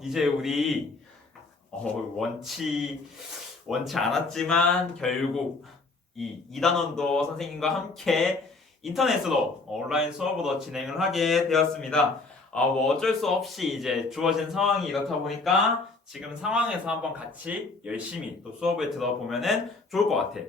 이제 우리 원치 않았지만 결국 이 이단원도 선생님과 함께 인터넷으로 온라인 수업으로 진행을 하게 되었습니다. 뭐 어쩔 수 없이 이제 주어진 상황이 이렇다 보니까 지금 상황에서 한번 같이 열심히 또 수업을 들어보면은 좋을 것 같아.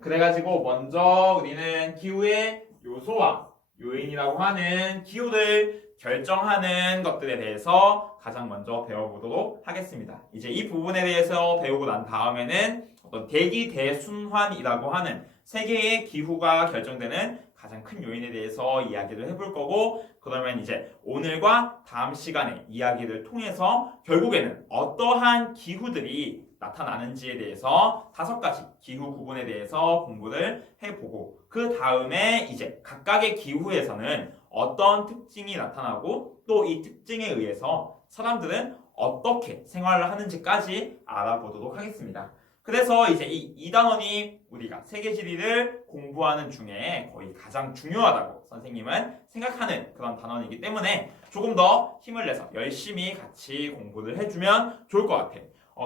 그래가지고 먼저 우리는 기후의 요소와 요인이라고 하는 기후를 결정하는 것들에 대해서 가장 먼저 배워보도록 하겠습니다. 이제 이 부분에 대해서 배우고 난 다음에는 어떤 대기 대순환이라고 하는 세계의 기후가 결정되는 가장 큰 요인에 대해서 이야기를 해볼 거고, 그러면 이제 오늘과 다음 시간에 이야기를 통해서 결국에는 어떠한 기후들이 나타나는지에 대해서 5가지 기후 구분에 대해서 공부를 해보고, 그 다음에 이제 각각의 기후에서는 어떤 특징이 나타나고 또 이 특징에 의해서 사람들은 어떻게 생활을 하는지까지 알아보도록 하겠습니다. 그래서 이제 이 2단원이 우리가 세계지리를 공부하는 중에 거의 가장 중요하다고 선생님은 생각하는 그런 단원이기 때문에 조금 더 힘을 내서 열심히 같이 공부를 해주면 좋을 것 같아.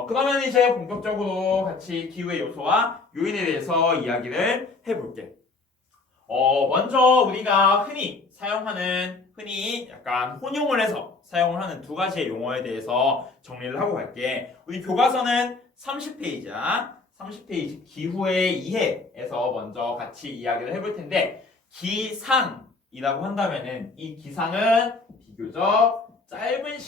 그러면 이제 본격적으로 같이 기후의 요소와 요인에 대해서 이야기를 해볼게. 먼저 우리가 흔히 약간 혼용을 해서 사용을 하는 2가지의 용어에 대해서 정리를 하고 갈게. 우리 교과서는 30페이지야. 30페이지 기후의 이해에서 먼저 같이 이야기를 해볼 텐데, 기상이라고 한다면은 이 기상은 비교적 짧은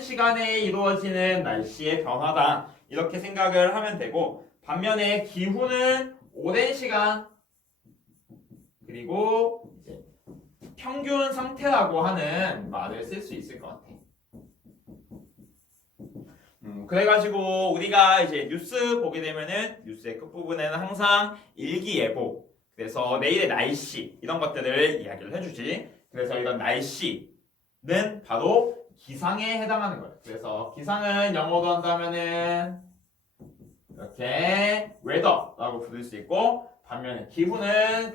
시간에 이루어지는 날씨의 변화다, 이렇게 생각을 하면 되고, 반면에 기후는 오랜 시간 그리고 이제 평균 상태라고 하는 말을 쓸 수 있을 것 같아. 그래가지고 우리가 이제 뉴스 보게 되면은 뉴스의 끝부분에는 항상 일기예보, 그래서 내일의 날씨 이런 것들을 이야기를 해주지. 그래서 이런 날씨는 바로 기상에 해당하는 거예요. 그래서 기상은 영어로 한다면은 이렇게 weather라고 부를 수 있고, 반면에 기후는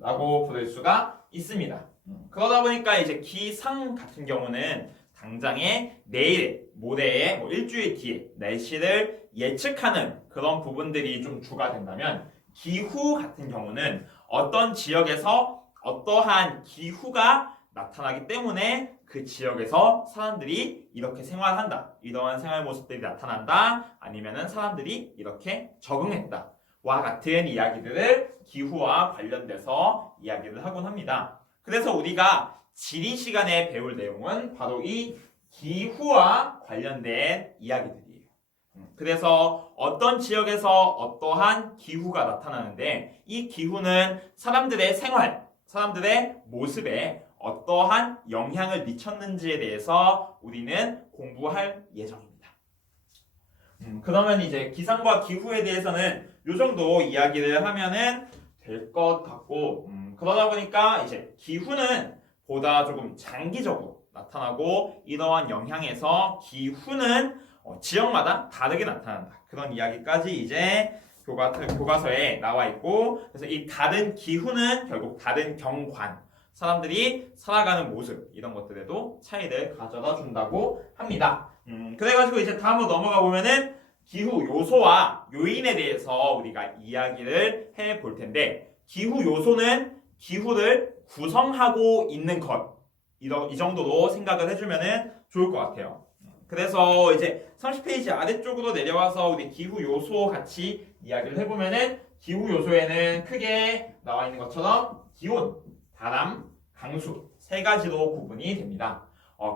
climate라고 부를 수가 있습니다. 그러다 보니까 이제 기상 같은 경우는 당장의 내일, 모레의 일주일 뒤에 날씨를 예측하는 그런 부분들이 좀 주가 된다면, 기후 같은 경우는 어떤 지역에서 어떠한 기후가 나타나기 때문에 그 지역에서 사람들이 이렇게 생활한다, 이러한 생활 모습들이 나타난다, 아니면은 사람들이 이렇게 적응했다 와 같은 이야기들을 기후와 관련돼서 이야기를 하곤 합니다. 그래서 우리가 지리 시간에 배울 내용은 바로 이 기후와 관련된 이야기들이에요. 그래서 어떤 지역에서 어떠한 기후가 나타나는데, 이 기후는 사람들의 생활, 사람들의 모습에 어떠한 영향을 미쳤는지에 대해서 우리는 공부할 예정입니다. 그러면 이제 기상과 기후에 대해서는 이 정도 이야기를 하면은 될 것 같고, 그러다 보니까 이제 기후는 보다 조금 장기적으로 나타나고, 이러한 영향에서 기후는 지역마다 다르게 나타난다, 그런 이야기까지 이제 교과서에 나와 있고, 그래서 이 다른 기후는 결국 다른 경관, 사람들이 살아가는 모습 이런 것들에도 차이를 가져다 준다고 합니다. 그래가지고 이제 다음으로 넘어가 보면은 기후 요소와 요인에 대해서 우리가 이야기를 해볼 텐데, 기후 요소는 기후를 구성하고 있는 것, 이 정도로 생각을 해주면은 좋을 것 같아요. 그래서 이제 30페이지 아래쪽으로 내려와서 우리 기후 요소 같이 이야기를 해보면은, 기후 요소에는 크게 나와 있는 것처럼 기온, 바람, 강수 3가지로 구분이 됩니다.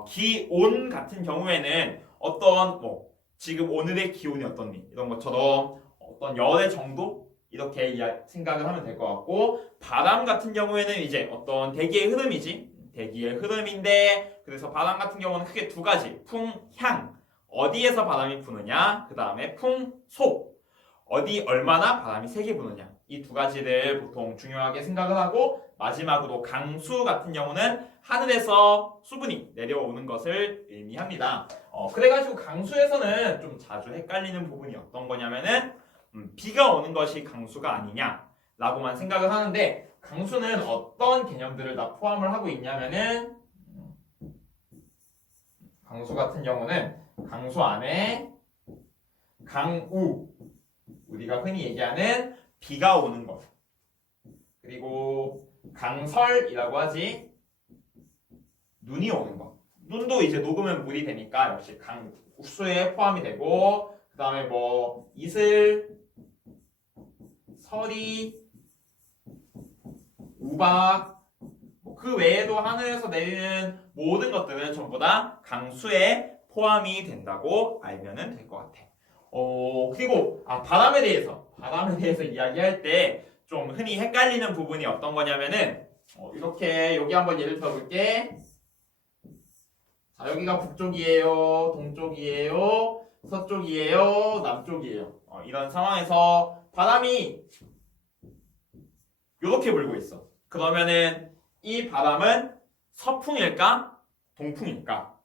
기온 같은 경우에는 어떤 지금 오늘의 기온이 어떻니 이런 것처럼 어떤 열의 정도 이렇게 생각을 하면 될 것 같고, 바람 같은 경우에는 이제 어떤 대기의 흐름이지, 대기의 흐름인데, 그래서 바람 같은 경우는 크게 2가지, 풍, 향, 어디에서 바람이 부느냐, 그 다음에 풍, 속, 어디 얼마나 바람이 세게 부느냐, 이 2가지를 보통 중요하게 생각을 하고, 마지막으로 강수 같은 경우는 하늘에서 수분이 내려오는 것을 의미합니다. 그래가지고 강수에서는 좀 자주 헷갈리는 부분이 어떤 거냐면은 비가 오는 것이 강수가 아니냐, 라고만 생각을 하는데 강수는 어떤 개념들을 다 포함을 하고 있냐면은 강수 같은 경우는 강수 안에 강우 우리가 흔히 얘기하는 비가 오는 것 그리고 강설이라고 하지 눈이 오는 것 눈도 이제 녹으면 물이 되니까 역시 강수에 포함이 되고 그 다음에 뭐 이슬 서리 우박 그 외에도 하늘에서 내리는 모든 것들은 전부 다 강수에 포함이 된다고 알면 될 것 같아. 그리고 바람에 대해서 이야기할 때 좀 흔히 헷갈리는 부분이 어떤 거냐면은 이렇게 여기 한번 예를 들어볼게. 자, 여기가 북쪽이에요, 동쪽이에요, 서쪽이에요, 남쪽이에요. 이런 상황에서 바람이 이렇게 불고 있어. 그러면은 이 바람은 서풍일까? 동풍일까?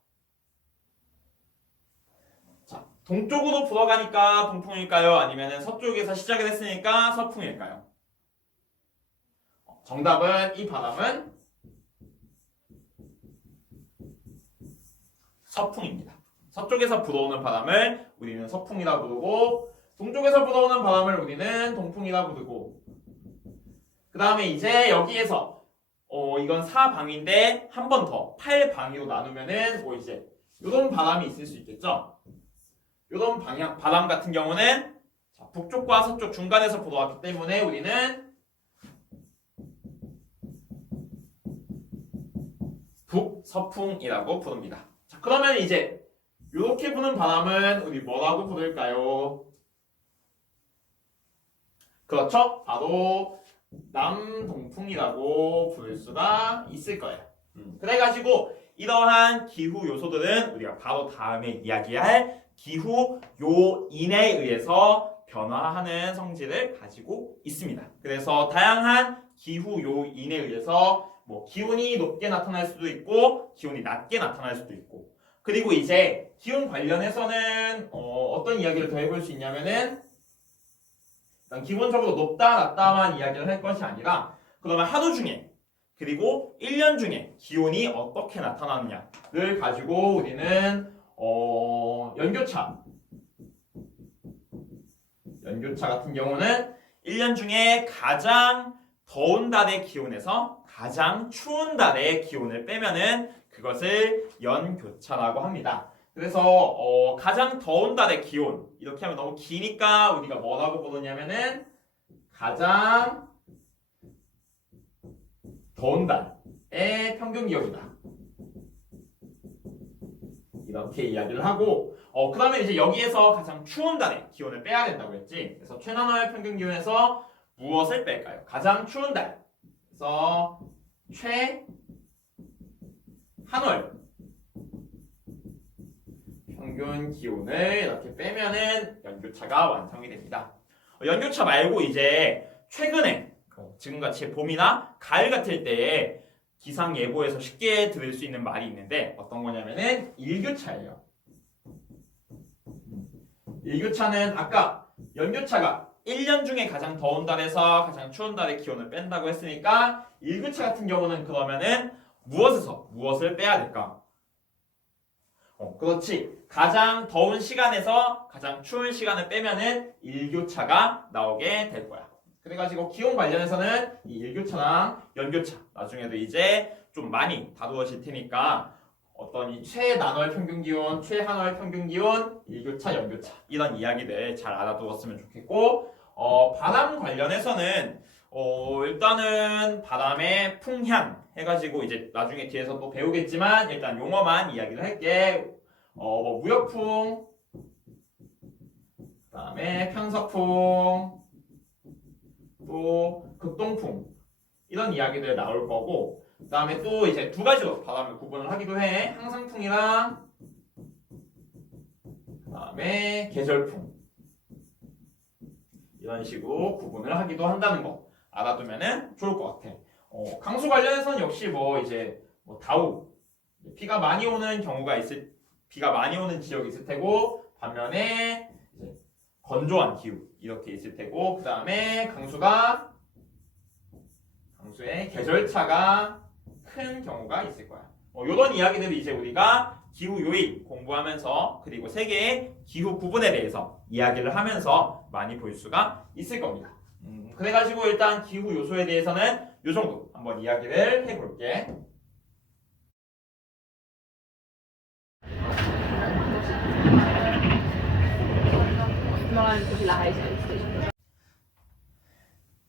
자, 동쪽으로 불어가니까 동풍일까요? 아니면 서쪽에서 시작을 했으니까 서풍일까요? 정답은 이 바람은 서풍입니다. 서쪽에서 불어오는 바람을 우리는 서풍이라 부르고 동쪽에서 불어오는 바람을 우리는 동풍이라 부르고 그 다음에 이제 여기에서 이건 사방위인데 한 번 더 8방위로 나누면은 뭐 이제 이런 바람이 있을 수 있겠죠. 이런 바람 같은 경우는 북쪽과 서쪽 중간에서 불어왔기 때문에 우리는 북서풍이라고 부릅니다. 자, 그러면 이제 이렇게 부는 바람은 우리 뭐라고 부를까요? 그렇죠? 바로 남동풍이라고 부를 수가 있을 거예요. 그래가지고 이러한 기후 요소들은 우리가 바로 다음에 이야기할 기후 요인에 의해서 변화하는 성질을 가지고 있습니다. 그래서 다양한 기후 요인에 의해서 뭐 기온이 높게 나타날 수도 있고 기온이 낮게 나타날 수도 있고 그리고 이제 기온 관련해서는 어떤 이야기를 더 해볼 수 있냐면은 일단 기본적으로 높다 낮다만 이야기를 할 것이 아니라 그러면 하루 중에 그리고 1년 중에 기온이 어떻게 나타나느냐를 가지고 우리는 연교차 같은 경우는 1년 중에 가장 더운 달의 기온에서 가장 추운 달의 기온을 빼면은 그것을 연교차라고 합니다. 그래서 가장 더운 달의 기온 이렇게 하면 너무 기니까 우리가 뭐라고 부르냐면은 가장 더운 달의 평균 기온이다. 이렇게 이야기를 하고 그 다음에 이제 여기에서 가장 추운 달의 기온을 빼야 된다고 했지. 그래서 최난화의 평균 기온에서 무엇을 뺄까요? 가장 추운 달. 그래서 최한월 평균 기온을 이렇게 빼면은 연교차가 완성이 됩니다. 연교차 말고 이제 최근에 지금같이 봄이나 가을 같을 때에 기상 예보에서 쉽게 들을 수 있는 말이 있는데 어떤 거냐면은 일교차예요. 일교차는 아까 연교차가 1년 중에 가장 더운 달에서 가장 추운 달의 기온을 뺀다고 했으니까 일교차 같은 경우는 그러면은 무엇에서 무엇을 빼야 될까? 그렇지. 가장 더운 시간에서 가장 추운 시간을 빼면은 일교차가 나오게 될 거야. 그래가지고 기온 관련해서는 이 일교차랑 연교차 나중에도 이제 좀 많이 다루어질 테니까 어떤 이 최난월 평균 기온, 최한월 평균 기온, 일교차, 연교차 이런 이야기들 잘 알아두었으면 좋겠고 바람 관련해서는 일단은 바람의 풍향 해가지고 이제 나중에 뒤에서 또 배우겠지만 일단 용어만 이야기를 할게. 뭐 무역풍, 그다음에 편서풍, 또 극동풍 이런 이야기들 나올 거고 그다음에 또 이제 두 가지로 바람을 구분을 하기도 해. 항상풍이랑 그다음에 계절풍 이런 식으로 구분을 하기도 한다는 거 알아두면은 좋을 것 같아. 강수 관련해서는 역시 뭐 이제 뭐 다우 비가 많이 오는 지역이 있을 테고 반면에 이제 건조한 기후 이렇게 있을 테고 그 다음에 강수가 호수의 계절차가 큰 경우가 있을 거야. 이런 이야기들을 이제 우리가 기후 요인 공부하면서 그리고 세계의 기후 구분에 대해서 이야기를 하면서 많이 볼 수가 있을 겁니다. 그래가지고 일단 기후 요소에 대해서는 이 정도 한번 이야기를 해볼게.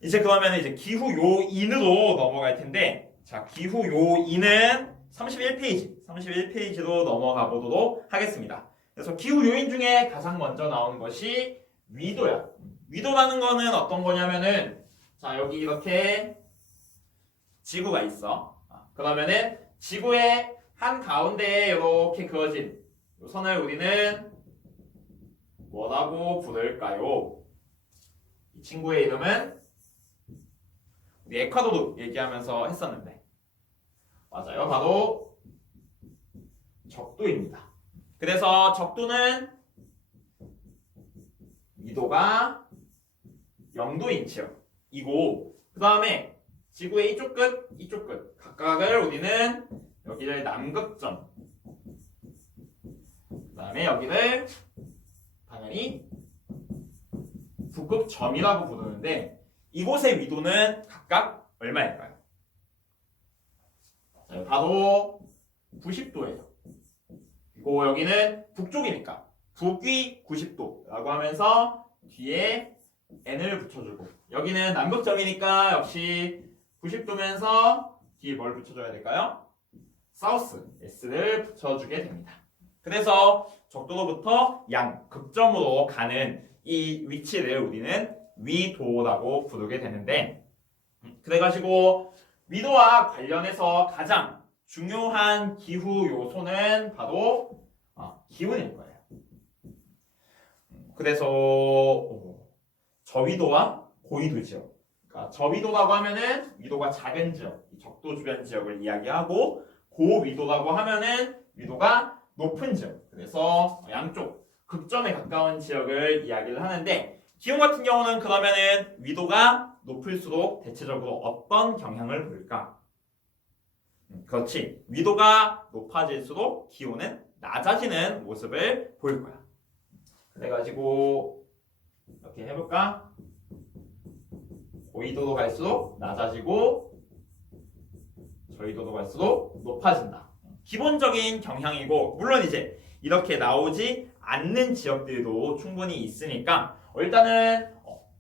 이제 그러면 이제 기후 요인으로 넘어갈 텐데, 자, 기후 요인은 31페이지로 넘어가 보도록 하겠습니다. 그래서 기후 요인 중에 가장 먼저 나오는 것이 위도야. 위도라는 거는 어떤 거냐면은, 자, 여기 이렇게 지구가 있어. 그러면은 지구의 한 가운데에 이렇게 그어진 이 선을 우리는 뭐라고 부를까요? 이 친구의 이름은 우리 에콰도르 얘기하면서 했었는데, 맞아요. 바로 적도입니다. 그래서 적도는 위도가 0도인 지역이고, 그 다음에 지구의 이쪽 끝, 이쪽 끝 각각을 우리는 여기를 남극점, 그 다음에 여기를 당연히 북극점이라고 부르는데, 이곳의 위도는 각각 얼마일까요? 자, 바로 90도예요. 그리고 여기는 북쪽이니까 북위 90도라고 하면서 뒤에 n을 붙여주고, 여기는 남극점이니까 역시 90도면서 뒤에 뭘 붙여줘야 될까요? 사우스 s를 붙여주게 됩니다. 그래서 적도로부터 양극점으로 가는 이 위치를 우리는 위도라고 부르게 되는데, 그래가지고 위도와 관련해서 가장 중요한 기후 요소는 바로 기온일 거예요. 그래서 저위도와 고위도 지역, 그러니까 저위도라고 하면은 위도가 작은 지역, 적도 주변 지역을 이야기하고, 고위도라고 하면은 위도가 높은 지역, 그래서 양쪽 극점에 가까운 지역을 이야기를 하는데, 기온 같은 경우는 그러면은 위도가 높을수록 대체적으로 어떤 경향을 보일까? 그렇지. 위도가 높아질수록 기온은 낮아지는 모습을 보일 거야. 그래가지고 이렇게 해볼까? 고위도로 갈수록 낮아지고 저위도로 갈수록 높아진다. 기본적인 경향이고, 물론 이제 이렇게 나오지 않는 지역들도 충분히 있으니까 일단은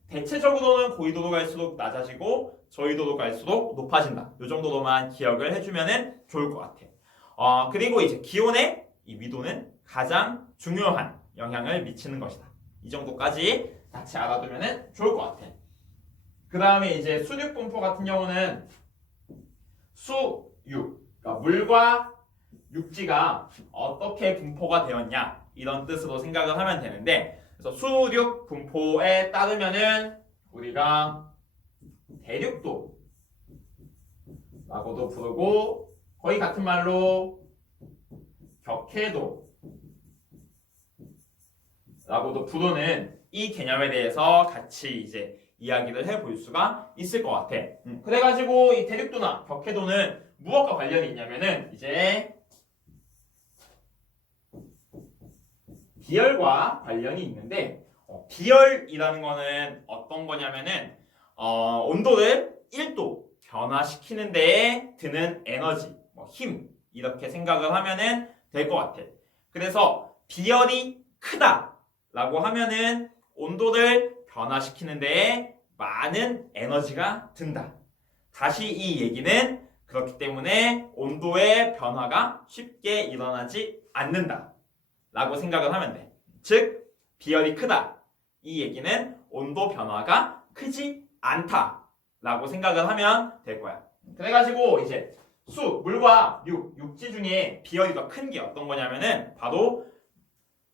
대체적으로는 고위도로 갈수록 낮아지고 저위도로 갈수록 높아진다. 이 정도로만 기억을 해주면 좋을 것 같아. 그리고 이제 기온의 이 위도는 가장 중요한 영향을 미치는 것이다. 이 정도까지 같이 알아두면 좋을 것 같아. 그 다음에 이제 수륙 분포 같은 경우는 수육, 그러니까 물과 육지가 어떻게 분포가 되었냐 이런 뜻으로 생각을 하면 되는데, 그래서 수륙 분포에 따르면은 우리가 대륙도라고도 부르고, 거의 같은 말로 격해도라고도 부르는 이 개념에 대해서 같이 이제 이야기를 해볼 수가 있을 것 같아. 그래가지고 이 대륙도나 격해도는 무엇과 관련이 있냐면은 이제 비열과 관련이 있는데, 비열이라는 거는 어떤 거냐면은 온도를 1도 변화시키는 데에 드는 에너지, 힘 이렇게 생각을 하면은 될 것 같아. 그래서 비열이 크다라고 하면은 온도를 변화시키는 데에 많은 에너지가 든다. 다시 이 얘기는 그렇기 때문에 온도의 변화가 쉽게 일어나지 않는다 라고 생각을 하면 돼. 즉 비열이 크다, 이 얘기는 온도 변화가 크지 않다 라고 생각을 하면 될 거야. 그래가지고 이제 물과 육지 중에 비열이 더 큰 게 어떤 거냐면은 바로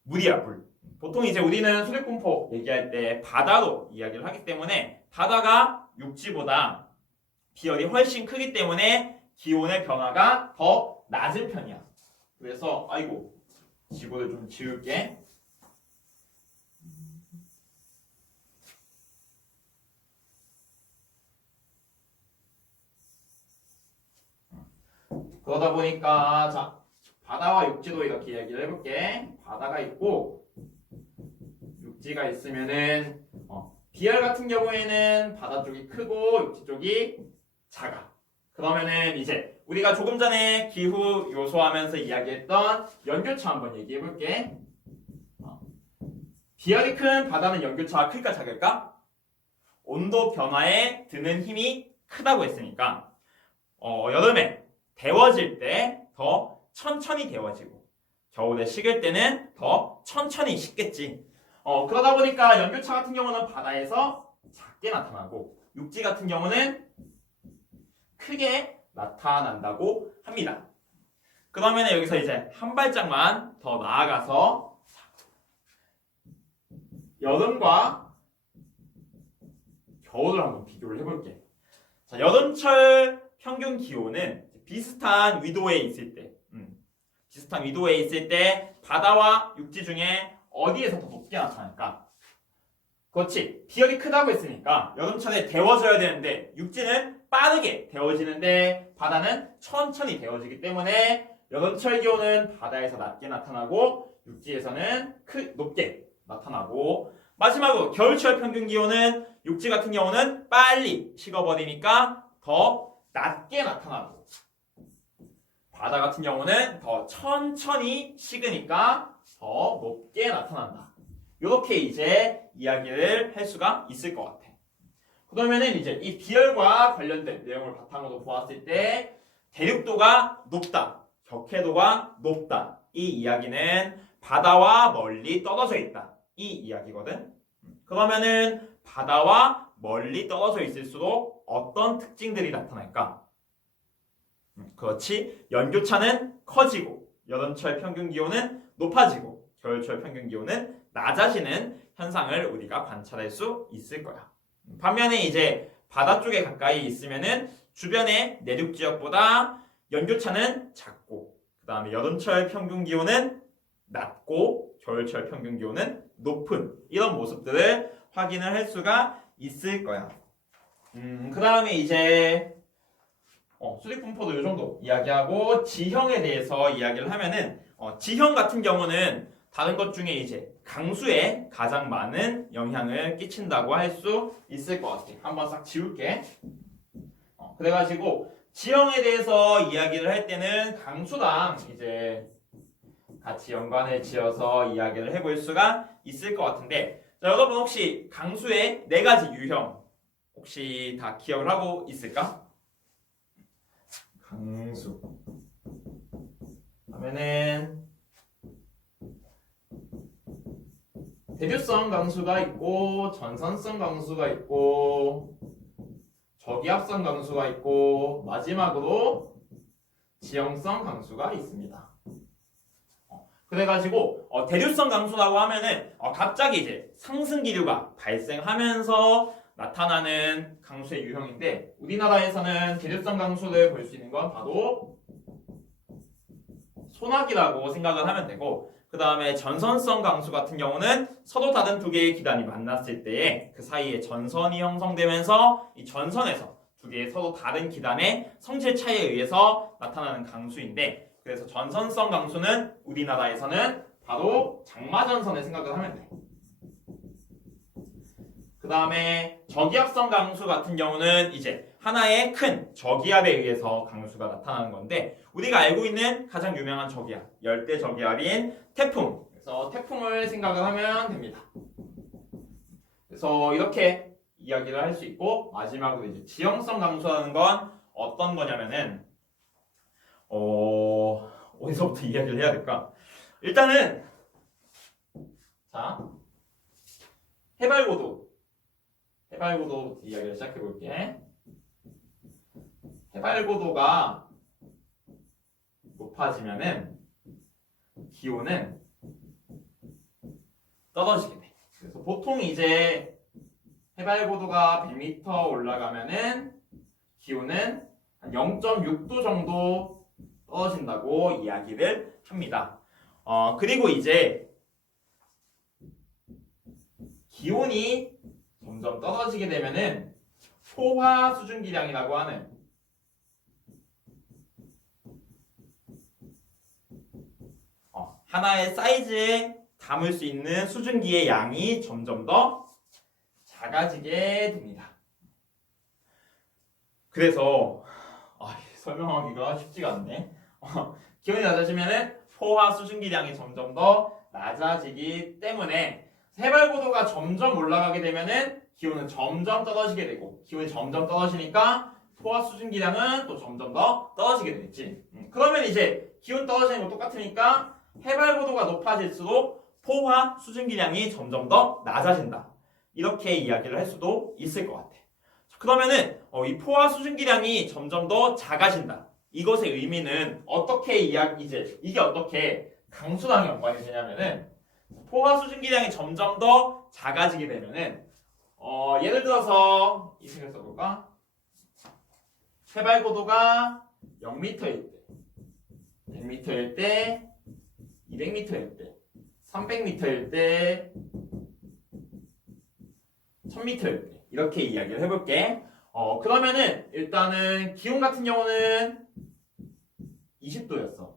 물이야, 물. 보통 이제 우리는 수륙 분포 얘기할 때 바다로 이야기를 하기 때문에, 바다가 육지보다 비열이 훨씬 크기 때문에 기온의 변화가 더 낮은 편이야. 그래서 지구를 좀 지울게. 그러다 보니까 자 바다와 육지도 이렇게 이야기를 해볼게. 바다가 있고 육지가 있으면은 비열 같은 경우에는 바다 쪽이 크고 육지 쪽이 작아. 그러면은 이제 우리가 조금 전에 기후 요소하면서 이야기했던 연교차 한번 얘기해볼게. 비열이 큰 바다는 연교차가 클까 작을까? 온도 변화에 드는 힘이 크다고 했으니까 여름에 데워질 때 더 천천히 데워지고 겨울에 식을 때는 더 천천히 식겠지. 그러다 보니까 연교차 같은 경우는 바다에서 작게 나타나고 육지 같은 경우는 크게 나타난다고 합니다. 그러면 여기서 이제 한 발짝만 더 나아가서 여름과 겨울을 한번 비교를 해볼게. 자, 여름철 평균 기온은 비슷한 위도에 있을 때 바다와 육지 중에 어디에서 더 높게 나타날까? 그렇지. 비열이 크다고 했으니까 여름철에 데워져야 되는데 육지는 빠르게 데워지는데 바다는 천천히 데워지기 때문에 여름철 기온은 바다에서 낮게 나타나고 육지에서는 높게 나타나고 마지막으로 겨울철 평균 기온은 육지 같은 경우는 빨리 식어버리니까 더 낮게 나타나고 바다 같은 경우는 더 천천히 식으니까 더 높게 나타난다. 이렇게 이제 이야기를 할 수가 있을 것 같아. 그러면은 이제 이 비열과 관련된 내용을 바탕으로 보았을 때 대륙도가 높다, 적해도가 높다. 이 이야기는 바다와 멀리 떨어져 있다. 이 이야기거든. 그러면은 바다와 멀리 떨어져 있을수록 어떤 특징들이 나타날까? 그렇지. 연교차는 커지고 여름철 평균 기온은 높아지고 겨울철 평균 기온은 낮아지는 현상을 우리가 관찰할 수 있을 거야. 반면에 이제 바다 쪽에 가까이 있으면은 주변의 내륙 지역보다 연교차는 작고 그 다음에 여름철 평균 기온은 낮고 겨울철 평균 기온은 높은 이런 모습들을 확인을 할 수가 있을 거야. 그 다음에 이제 수직분포도 이 정도 이야기하고 지형에 대해서 이야기를 하면은 지형 같은 경우는 다른 것 중에 이제 강수에 가장 많은 영향을 끼친다고 할 수 있을 것 같아. 한번 싹 지울게. 그래가지고 지형에 대해서 이야기를 할 때는 강수랑 이제 같이 연관을 지어서 이야기를 해볼 수가 있을 것 같은데 자, 여러분 혹시 강수의 4가지 유형 혹시 다 기억을 하고 있을까? 강수 하면은 대류성 강수가 있고 전선성 강수가 있고 저기압성 강수가 있고 마지막으로 지형성 강수가 있습니다. 그래가지고 대류성 강수라고 하면은 갑자기 이제 상승 기류가 발생하면서 나타나는 강수의 유형인데 우리나라에서는 대류성 강수를 볼 수 있는 건 바로 소나기라고 생각을 하면 되고 그 다음에 전선성 강수 같은 경우는 서로 다른 두 개의 기단이 만났을 때에 그 사이에 전선이 형성되면서 이 전선에서 두 개의 서로 다른 기단의 성질 차이에 의해서 나타나는 강수인데 그래서 전선성 강수는 우리나라에서는 바로 장마전선을 생각을 하면 돼. 그 다음에 저기압성 강수 같은 경우는 이제 하나의 큰 저기압에 의해서 강수가 나타나는 건데 우리가 알고 있는 가장 유명한 저기압, 열대 저기압인 태풍. 그래서 태풍을 생각을 하면 됩니다. 그래서 이렇게 이야기를 할 수 있고 마지막으로 이제 지형성 강수라는 건 어떤 거냐면은 어디서부터 이야기를 해야 될까? 일단은 자 해발고도 이야기를 시작해 볼게. 해발고도가 높아지면은 기온은 떨어지게 돼. 그래서 보통 이제 해발고도가 100m 올라가면은 기온은 한 0.6도 정도 떨어진다고 이야기를 합니다. 그리고 이제 기온이 점점 떨어지게 되면은 포화 수증기량이라고 하는 하나의 사이즈에 담을 수 있는 수증기의 양이 점점 더 작아지게 됩니다. 그래서 설명하기가 쉽지가 않네. 기온이 낮아지면은 포화 수증기량이 점점 더 낮아지기 때문에 해발고도가 점점 올라가게 되면은 기온은 점점 떨어지게 되고, 기온이 점점 떨어지니까 포화 수증기량은 또 점점 더 떨어지게 되겠지. 그러면 이제 기온 떨어지는 거 똑같으니까 해발고도가 높아질수록 포화 수증기량이 점점 더 낮아진다. 이렇게 이야기를 할 수도 있을 것 같아. 그러면은 이 포화 수증기량이 점점 더 작아진다. 이것의 의미는 어떻게 이게 어떻게 강수량이 연관이 되냐면은, 포화 수증기량이 점점 더 작아지게 되면은 예를 들어서 이 식을 써볼까? 해발고도가 0m일 때, 100m일 때, 200m일 때, 300m일 때, 1000m일 때 이렇게 이야기를 해볼게. 그러면은 일단은 기온 같은 경우는 20도였어.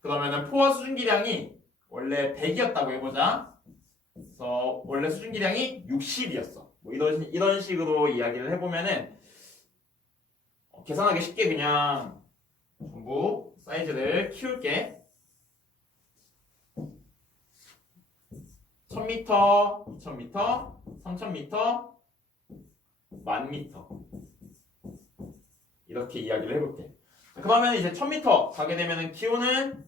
그러면은 포화 수증기량이 원래 100이었다고 해보자. 그래서 원래 수증기량이 60이었어. 뭐 이런 식으로 이야기를 해보면은 계산하기 쉽게 그냥 전부 사이즈를 키울게. 1000m, 2000m, 3000m, 10,000m 이렇게 이야기를 해볼게. 그러면 이제 1000m 가게 되면은 기온은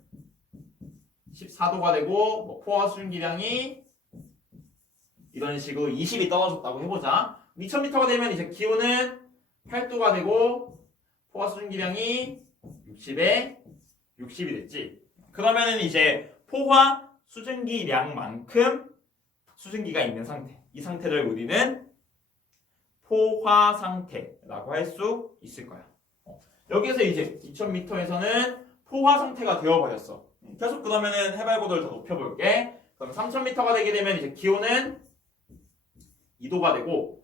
14도가 되고, 뭐 포화 수증기량이 이런 식으로 20이 떨어졌다고 해보자. 2000m가 되면 이제 기온은 8도가 되고, 포화 수증기량이 60에 60이 됐지. 그러면은 이제 포화 수증기량만큼 수증기가 있는 상태, 이 상태를 우리는 포화 상태라고 할 수 있을 거야. 여기서 이제 2000m에서는 포화 상태가 되어버렸어. 계속 그러면은 해발고도를 더 높여볼게. 그럼 3000m가 되게 되면 이제 기온은 2도가 되고,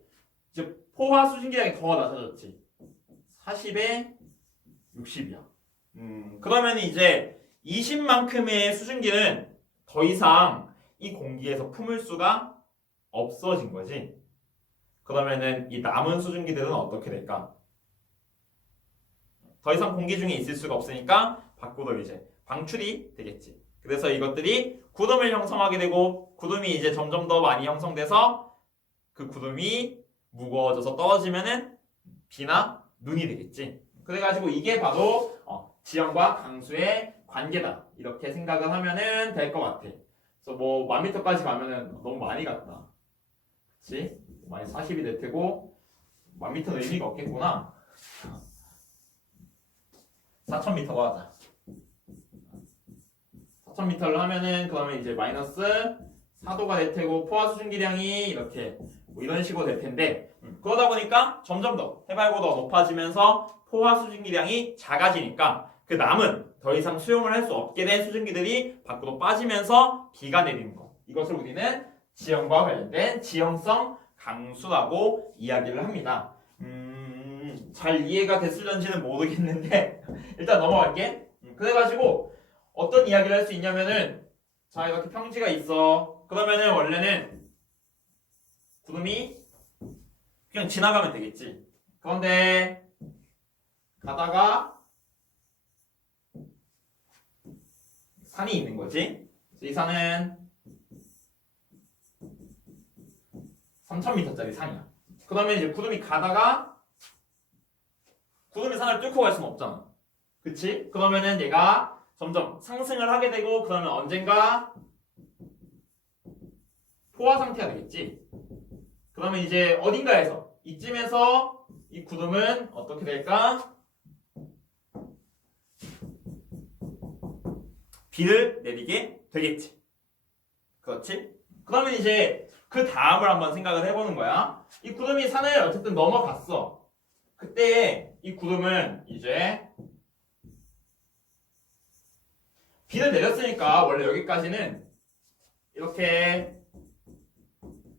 이제 포화 수증기량이 더 낮아졌지. 40에 60이야. 그러면 이제 20만큼의 수증기는 더 이상 이 공기에서 품을 수가 없어진 거지. 그러면은 이 남은 수증기들은 어떻게 될까? 더 이상 공기 중에 있을 수가 없으니까 밖으로 이제 방출이 되겠지. 그래서 이것들이 구름을 형성하게 되고, 구름이 이제 점점 더 많이 형성돼서 그 구름이 무거워져서 떨어지면은 비나 눈이 되겠지. 그래가지고 이게 바로 지형과 강수의 관계다. 이렇게 생각을 하면은 될 것 같아. 그래서 뭐 10,000m까지 가면은 너무 많이 갔다. 그치? 많이 40이 될 테고 10,000m는 의미가 없겠구나. 4000m가 하자. 4000m를 하면은 그러면 이제 마이너스 4도가 될 테고, 포화 수증기량이 이렇게 뭐 이런 식으로 될 텐데, 그러다 보니까 점점 더 해발고도가 높아지면서 포화 수증기량이 작아지니까 그 남은 더 이상 수용을 할 수 없게 된 수증기들이 밖으로 빠지면서 비가 내리는 것, 이것을 우리는 지형과 관련된 지형성 강수라고 이야기를 합니다. 잘 이해가 됐을런지는 모르겠는데 일단 넘어갈게. 그래가지고 어떤 이야기를 할 수 있냐면은, 자 이렇게 평지가 있어. 그러면은 원래는 구름이 그냥 지나가면 되겠지. 그런데 가다가 산이 있는 거지. 이 산은 3000m짜리 산이야. 그러면 이제 구름이 가다가 구름이 산을 뚫고 갈 수는 없잖아. 그치? 그러면은 얘가 점점 상승을 하게 되고, 그러면 언젠가 포화 상태가 되겠지. 그러면 이제 어딘가에서 이쯤에서 이 구름은 어떻게 될까? 비를 내리게 되겠지. 그렇지? 그러면 이제 그 다음을 한번 생각을 해보는 거야. 이 구름이 산을 어쨌든 넘어갔어. 그때 이 구름은 이제 비를 내렸으니까 원래 여기까지는 이렇게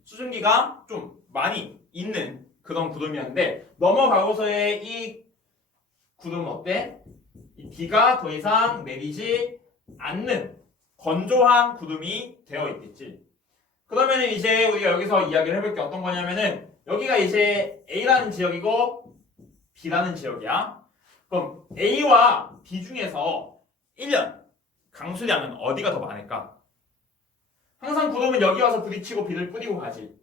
수증기가 좀 많이 있는 그런 구름이었는데, 넘어가고서의 이 구름은 어때? 이 비가 더 이상 내리지 않는 건조한 구름이 되어 있겠지. 그러면 이제 우리가 여기서 이야기를 해볼 게 어떤 거냐면은 여기가 이제 A라는 지역이고 B라는 지역이야. 그럼 A와 B 중에서 1년 강수량은 어디가 더 많을까? 항상 구름은 여기 와서 부딪히고 B를 뿌리고 가지.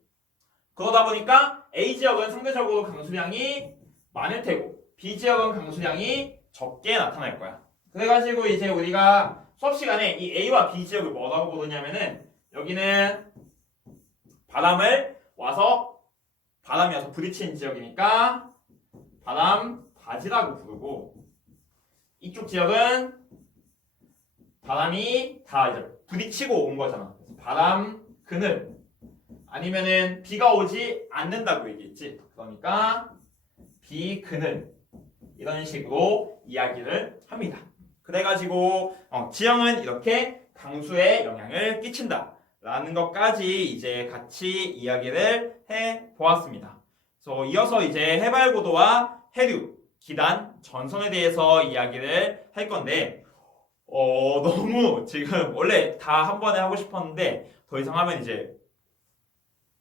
그러다 보니까 A 지역은 상대적으로 강수량이 많을 테고 B 지역은 강수량이 적게 나타날 거야. 그래가지고 이제 우리가 수업 시간에 이 A와 B 지역을 뭐라고 부르냐면은 여기는 바람이 와서 부딪히는 지역이니까 바람 바지라고 부르고 이쪽 지역은 바람이 다 이제 부딪히고 온 거잖아. 바람 그늘 아니면은 비가 오지 않는다고 얘기했지. 그러니까 비 그늘 이런 식으로 이야기를 합니다. 그래가지고 지형은 이렇게 강수에 영향을 끼친다 라는 것까지 이제 같이 이야기를 해 보았습니다. 그래서 이어서 이제 해발고도와 해류, 기단, 전선에 대해서 이야기를 할 건데 너무 지금 원래 다 한 번에 하고 싶었는데 더 이상 하면 이제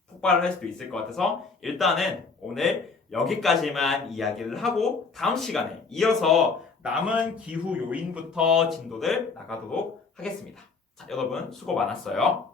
폭발을 할 수도 있을 것 같아서 일단은 오늘 여기까지만 이야기를 하고 다음 시간에 이어서 남은 기후 요인부터 진도를 나가도록 하겠습니다. 자, 여러분 수고 많았어요.